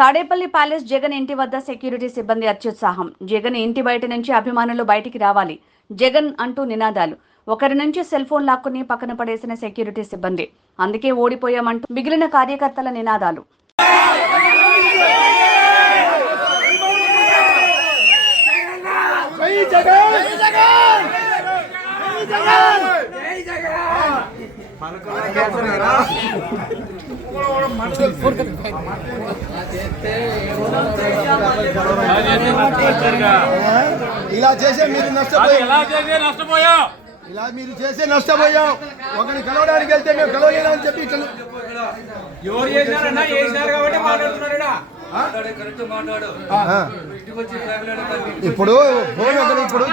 Tadepalli palace Jagan ఇంటి వద్ద security సిబ్బంది అత్యుత్సాహం. జగన్ ఇంటి బయట నుంచి అభిమానులు బయటికి రావాలి, జగన్ అంటూ నినాదాలు. ఒకరి నుంచి సెల్ ఫోన్ లాక్కుని పక్కన పడేసిన సెక్యూరిటీ సిబ్బంది. అందుకే ఓడిపోయామంటూ మిగిలిన కార్యకర్తల నినాదాలు. ఇలా చేసే మీరు నష్టపోయాం. ఇలా మీరు చేసే నష్టపోయాం. ఒకరిని కలవడానికి వెళ్తే మేము కలవలేదా అని చెప్పి ఇప్పుడు ఫోన్ ఒకరు ఇప్పుడు